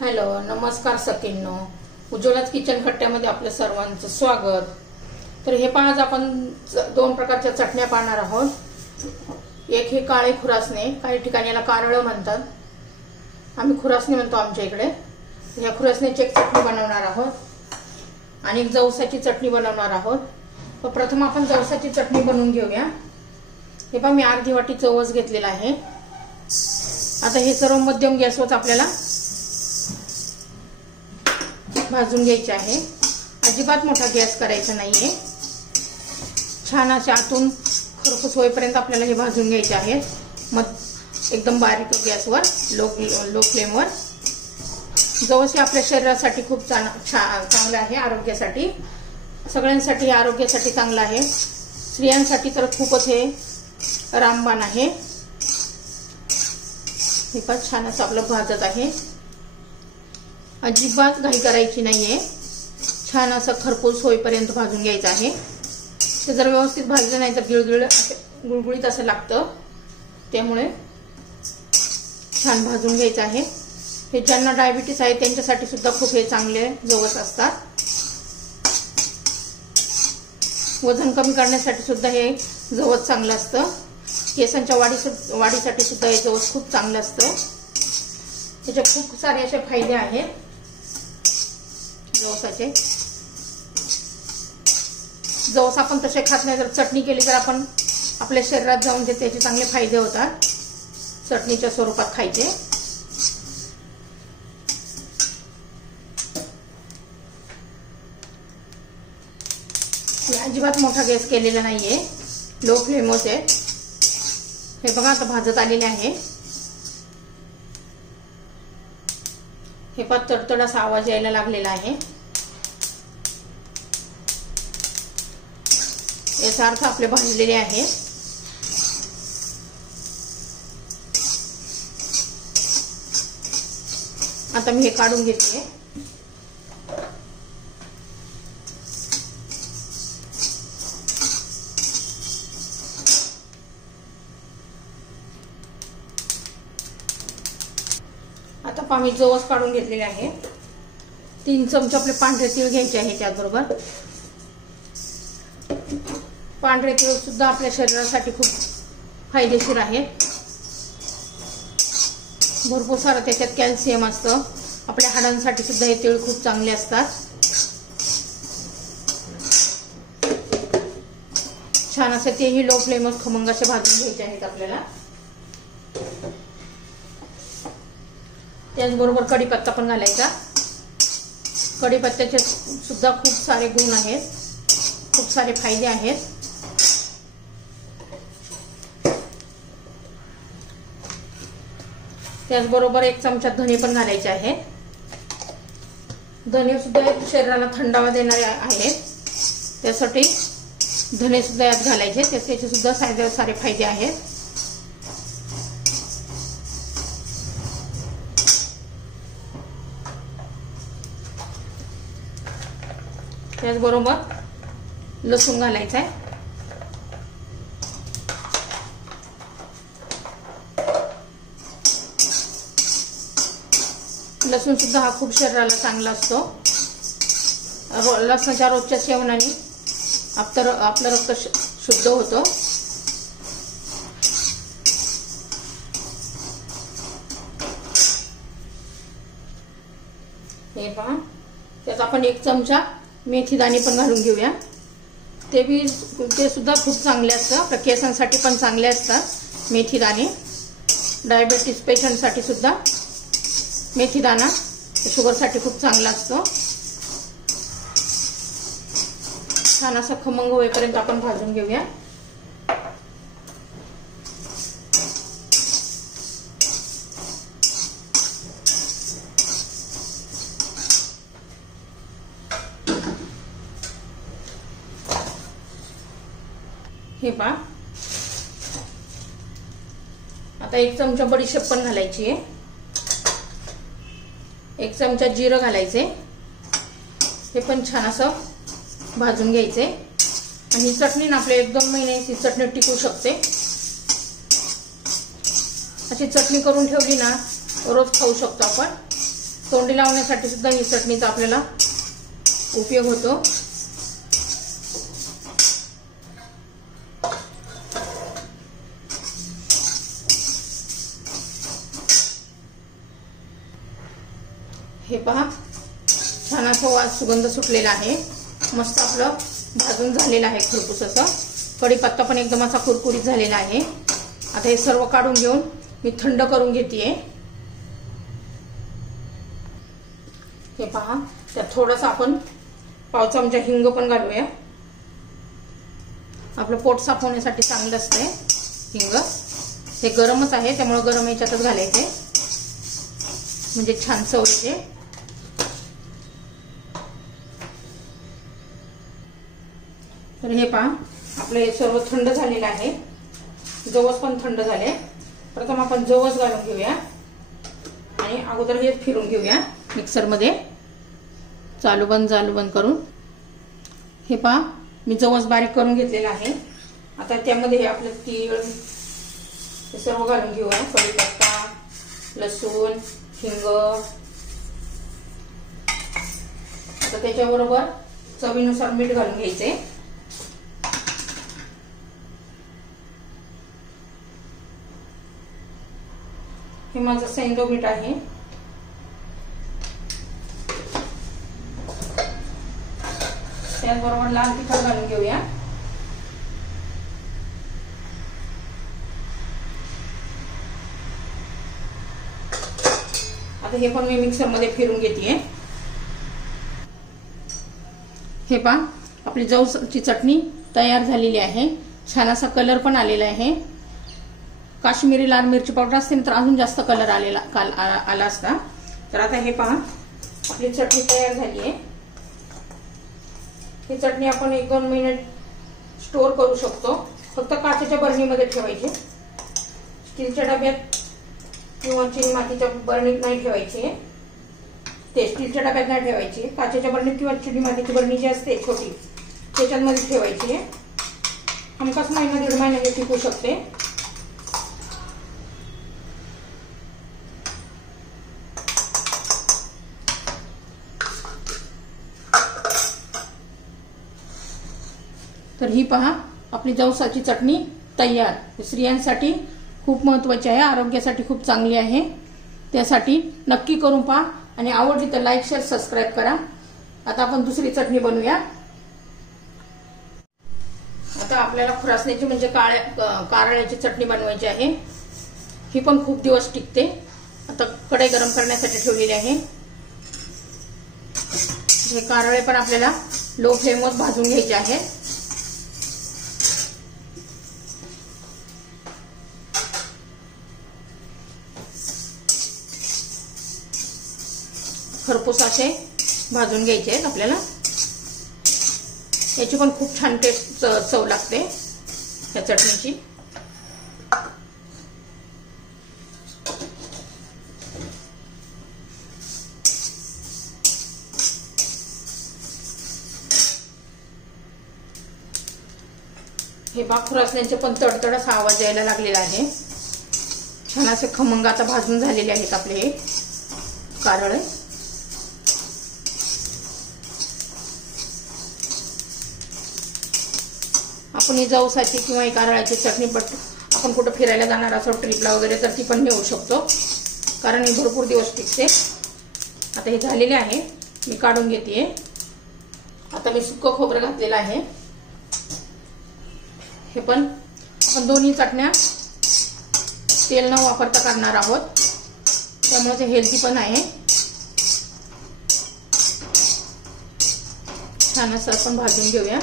Hello, नमस्कार सखींनो. उज्ज्वलाच kitchen खट्ट्यामध्ये आपलं सर्वांचं स्वागत. तर हे पहा, आज आपण दोन प्रकारच्या चटण्या पाहणार आहोत. एक हे काळे खुरासणे, काही ठिकाणी याला कारळं म्हणतात, आम्ही खुरासणे म्हणतो आमच्या इकडे. या खुरासण्याची एक चटणी बनवणार आहोत आणि एक जवसाची चटणी बनवणार आहोत. तर प्रथम आपण जवसाची चटणी बनवून घेऊया. हे पहा, मी अर्धी वाटी जवस घेतलेला आहे. आता हे सर्व मध्यम गॅसवर आपल्याला भाजून घ्यायचे आहे. अजिबात मोठा गॅस करायचा नाहीये. छान असे आतून खरपूस होईपर्यंत आपल्याला हे भाजून घ्यायचे आहे. मग एकदम बारीक गॅसवर, लो फ्लेमवर. जवस हे आपल्या शरीरासाठी खूप चांगलं आहे, आरोग्यासाठी, सगळ्यांसाठी आरोग्यासाठी चांगलं आहे. स्त्रियांसाठी तर खूपच हे रामबाण आहे. हे पण छान असं आपलं भाजत आहे. अजिबात घाई करायची नाहीये. छान असं खरपूस होईपर्यंत भाजून घ्यायचं आहे. ते जर व्यवस्थित भाजलं नाही तर गुळगुळीत असं लागतं. त्यामुळे छान भाजून घ्यायचं आहे. हे ज्यांना डायबिटीस आहे त्यांच्यासाठी सुद्धा खूप हे चांगले जवस असतात. वजन कमी करण्यासाठी सुद्धा हे जवस चांगलं असतं. केसांच्या वाढीसाठी सुद्धा हे जवस खूप चांगलं असतं. त्याचे खूप सारे असे फायदे आहेत जवसाचे. जवस आपण तसे खात नाही, तर चटणी केली तर आपण आपल्या शरीरात जाऊन त्याचे चांगले फायदे होतात. चटणीच्या स्वरूपात खायचे. अजिबात मोठा गॅस केलेला नाहीये, लो फ्लेमवर आहे. हे बघा, आता भाजत आलेले आहे. हे पण तडतड असा आवाज यायला लागलेला आहे. याचा अर्थ आपले भाजलेले आहे. आता मी हे काढून घेते. आता पहा, मी जवस काढून घेतलेले आहे. 3 चमचे आपले पांढरे तीळ घ्यायचे आहे. त्याचबरोबर पांढरे तीळ सुद्धा आपल्या शरीरासाठी खूप फायदेशीर आहेत. भरपूर सारं त्याच्यात कॅल्शियम असतं. आपल्या हाडांसाठी सुद्धा हे तीळ खूप चांगले असतात. छान असे तेही लो फ्लेमवर खमंग असे भाजून घ्यायचे आहेत आपल्याला. त्याचबरोबर कढीपत्ता पण घालायचा. कढीपत्त्याचे सुद्धा खूप सारे गुण आहेत, खूप सारे फायदे आहेत. त्याचबरोबर 1 चमचा धणे पण घालायचे आहेत. धणे सुद्धा शरीराला थंडावा देणारे आहेत, त्यासाठी धणे सुद्धा यात घालायचे. त्याचे सुद्धा सारे फायदे आहेत. त्याचबरोबर लसूण घालायचा आहे. लसूण सुद्धा हा खूप शरीराला चांगला असतो. लसणाच्या रोजच्या सेवनाने आपलं रक्त शुद्ध होतं. हे पहा, त्यात आपण 1 चमचा मेथी दाणे पण घालून घेऊया. ते सुद्धा खूप चांगले असतात. आपल्या केसांसाठी पण चांगले असतात मेथी दाणे. डायबिटीस पेशंटसाठी सुद्धा मेथी दाणा शुगरसाठी खूप चांगला असतो. छान असं खमंग होईपर्यंत आपण भाजून घेऊया. हे पहा, आता 1 चमचा बडीशेप पण घालायची आहे. 1 चमचा जिरं घालायचे. हे पण छान असं भाजून घ्यायचे. आणि ही चटणी ना आपल्या 1-2 महिने ही चटणी टिकू शकते. अशी चटणी करून ठेवली ना रोज खाऊ शकतो आपण. तोंडी लावण्यासाठी सुद्धा ही चटणीचा आपल्याला उपयोग होतो। हे पहा, छान असा वास सुगंध सुटलेला आहे। मस्त आपलं भाजून झालेलं आहे खरपूस असं। कढीपत्ता पण एकदम असा कुरकुरीत झालेला आहे। आता हे सर्व काढून घेऊन मी थंड करून घेतेय। हे पहा, त्यात थोडंसं आपण पाव चमचा हिंग पण घालूया। आपलं पोट साफ होण्यासाठी चांगलं असतंय हिंग। हे गरमच आहे त्यामुळे गरम याच्यातच घालायचे म्हणजे छान चव येते। तर हे पहा, आपलं हे सर्व थंड झालेलं आहे। जवस पण थंड झाले। प्रथम आपण जवस घालून घेऊया आणि अगोदर हे फिरून घेऊया मिक्सर मध्ये चालू बंद करून। हे पहा, मी जवस बारीक करून घेतलेला आहे। आता त्यामध्ये हे आपलं तीळ हे सर्व घालून घेऊया। कढीपत्ता, लसूण, हिंग। आता त्याच्याबरोबर चवीनुसार मीठ घालून घ्यायचे। हे माझं सैंधव मीठ आहे। त्याचबरोबर लाल तिखट घालून घेऊया। आता हे पण मी मिक्सर मध्ये फिरून घेतेय। हे पहा, आपली जवसाची चटणी तयार झालेली आहे। छान असा कलर पण आलेला आहे। काश्मीरी लाल मिरची पावडर असते तर अजून जास्त कलर आला असता। तर आता हे पहा, आपली चटणी तयार झाली आहे। ही चटणी आपण 1-2 मिनिट स्टोर करू शकतो। फक्त काचेच्या बरणीमध्ये ठेवायची। स्टीलच्या डब्यात किंवा चिनी मातीच्या बरणीत नाही ठेवायची। ते स्टीलच्या डब्यात नाही ठेवायची, काचेच्या बरणीत किंवा चिनी मातीची बरणी जी असते छोटी त्याच्यामध्ये ठेवायची। हमखास महिना 1.5 महिन्याने टिकू शकते। तर ही पहा, आपली जवसाची चटणी तयार। स्त्रियांसाठी खूप महत्त्वाची आहे, आरोग्यासाठी खूप चांगली आहे। त्यासाठी नक्की करून पहा आणि आवडली तर लाईक, शेअर, सबस्क्राईब करा। आता आपण दुसरी चटणी बनवूया। आता आपल्याला खुरासण्याची म्हणजे कारळ्याची चटणी बनवायची आहे। ही पण खूप दिवस टिकते। आता कढई गरम करण्यासाठी ठेवलेली आहे। हे कारळे पण आपल्याला लो फ्लेमवर भाजून घ्यायचे आहे। खरपूस असे भाजून घ्यायचे आहेत आपल्याला। याची पण खूप छान टेस्ट चव लागते या चटणीची। हे बाखूर असण्याचे पण तडतड असा आवाज यायला लागलेला आहे। छान असे खमंग आता भाजून झालेले आहेत आपले हे कारळे। आपण ही जवसाची किंवा ही कारळाची चटणी आपण कुठं फिरायला जाणार असो ट्रिपला वगैरे तर ती पण नेऊ शकतो, कारण ही भरपूर दिवस टिकते। आता हे झालेले आहे, मी काढून घेतेय। आता मी सुक्क खोबरं घातलेलं आहे। हे पण आपण दोन्ही चटण्या तेल न वापरता करणार आहोत, त्यामुळे ते हेल्दी पण आहे। छान असं आपण भाजून घेऊया।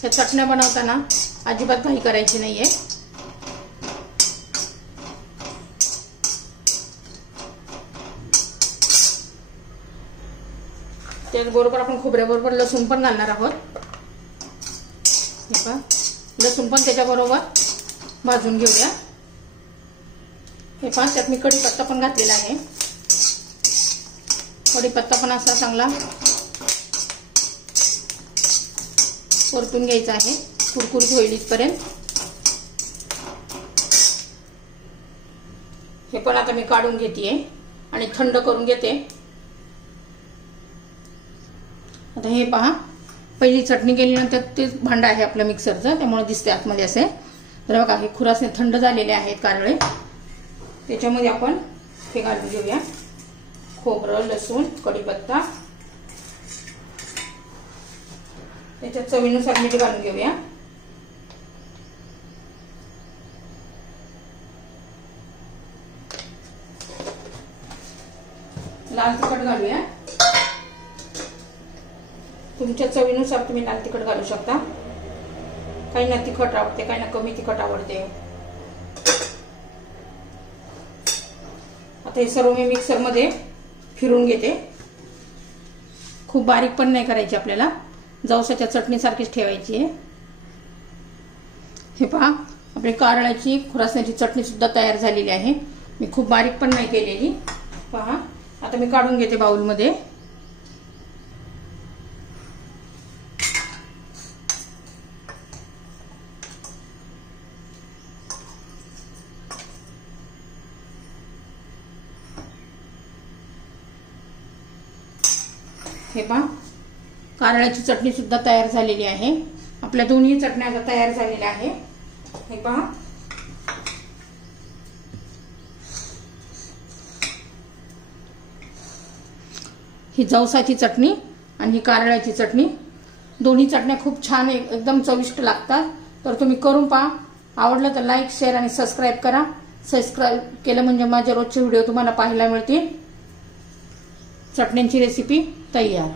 ह्या चटण्या बनवताना अजिबात घाई करायची नाहीये। त्याचबरोबर आपण खोबऱ्याबरोबर लसूण पण घालणार आहोत। हे पहा, लसूण पण त्याच्याबरोबर भाजून घेऊया। हे पहा, त्यात मी कढीपत्ता पण घातलेला आहे। कढीपत्ता पण असा चांगला परतून घ्यायचा आहे, कुरकुरीत होईल इथपर्यंत। हे पण आता मी काढून घेते आणि थंड करून घेते। आता हे पहा, पहिली चटणी केल्यानंतर ते भांड आहे आपलं मिक्सरचं, त्यामुळे दिसते आतमध्ये असे। तर बघा हे खुरासने थंड झालेले आहेत कारळे, त्याच्यामध्ये आपण हे घालून घेऊया, खोबरं, लसूण, कढीपत्ता, त्याच्यात चवीनुसार मीठ घालून घेऊया। लाल तिखट घालूया, तुमच्या चवीनुसार तुम्ही लाल तिखट घालू शकता। काही ना तिखट आवडते, काही ना कमी तिखट आवडते। आता हे सर्व मी मिक्सर मध्ये फिरून घेते। खूप बारीक पण नाही करायची आपल्याला, जवसाच्या चटणी सारखीच ठेवायची आहे। हे पहा, आपली कारळ्याची खुरासण्याची चटणी सुद्धा तयार झालेली आहे। मी खूप बारीक पण नाही केलेली। पहा, आता मी काढून घेते बाउल मध्ये। हे पहा, कारळ्याची चटणी सुद्धा तयार झालेली आहे। आपल्या दोन्ही चटण्या आता तयार झालेल्या आहे। हे पहा, ही जवसाची चटणी आणि ही कारळ्याची चटणी, दोन्ही चटण्या खूप छान एकदम चविष्ट लागतात। तर तुम्ही करून पहा। आवडलं तर लाईक, शेअर आणि सबस्क्राईब करा। सबस्क्राईब केलं म्हणजे माझे रोजचे व्हिडिओ तुम्हाला पाहायला मिळतील। चटण्यांची रेसिपी तयार।